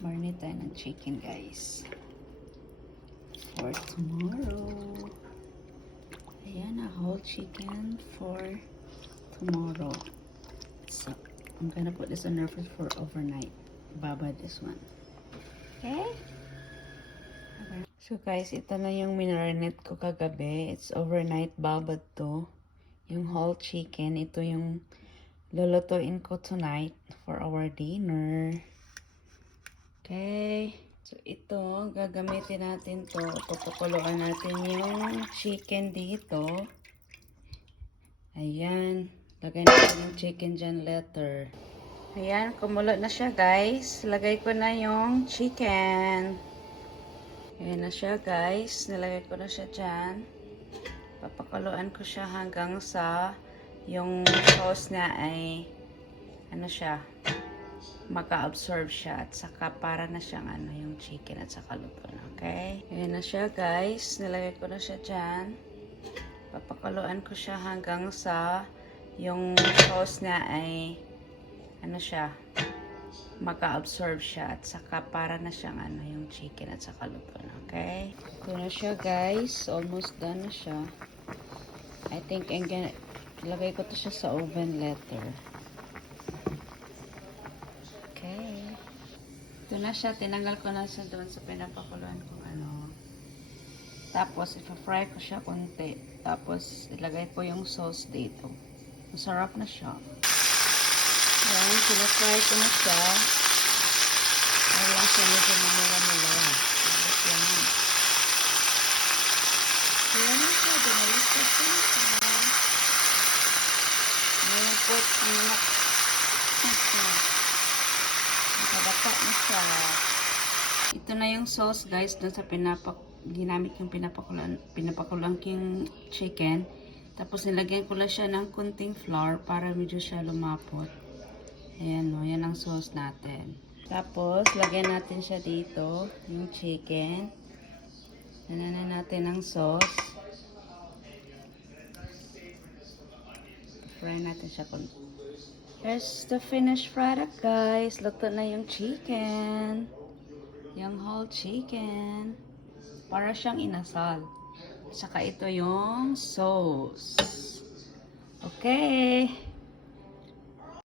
Marinate tayo ng chicken, guys. For tomorrow. Ayan, a whole chicken for tomorrow. So, I'm gonna put this on the fridge for overnight. Baba this one. Okay? So guys, ito na yung minarinate ko kagabi. It's overnight babad to. Yung whole chicken. Ito yung lulutuin ko tonight for our dinner. Okay. So ito, gagamitin natin to. Papakuluan natin yung chicken dito. Ayan. Lagay natin yung chicken dyan later. Ayan, kumulo na siya guys. Lagay ko na yung chicken. Ayan na siya guys. Nilagay ko na siya dyan. Papakuluan ko siya hanggang sa yung sauce niya ay ano siya, maka-absorb siya at saka para na siyang ano yung chicken at saka luto na. Okay? Ayan na siya guys. Nilagay ko na siya dyan. Papakuluan ko siya hanggang sa yung sauce niya ay ano siya, maka-absorb siya at saka para na siyang ano yung chicken at saka luto na. Okay? Ito na siya guys. Almost done na siya. I think I'm gonna ilagay ko to siya sa oven later. Okay. Ito na siya. Tinanggal ko na siya doon sa pinapakuluan kung ano. Tapos, ipa-fry ko siya konti. Tapos, ilagay ko yung sauce dito. Masarap na siya. Ayan, pinafry ko na siya. Ay lang siya medyo mamula-mula. Tapos yan. Ayan na siya. Dinalis ko siya. Ngayon po, nakabata na siya. Ito na yung sauce guys doon sa ginamit yung pinapakulang yung chicken. Tapos nilagyan ko lang siya ng kunting flour para medyo siya lumapot. Ayan o, yan ang sauce natin. Tapos lagyan natin siya dito, yung chicken. Lagyan natin ang sauce. Fry natin siya kunti. Here's the finished product guys. Luto na yung chicken. Yung whole chicken. Para siyang inasal. Saka ito yung sauce. Okay.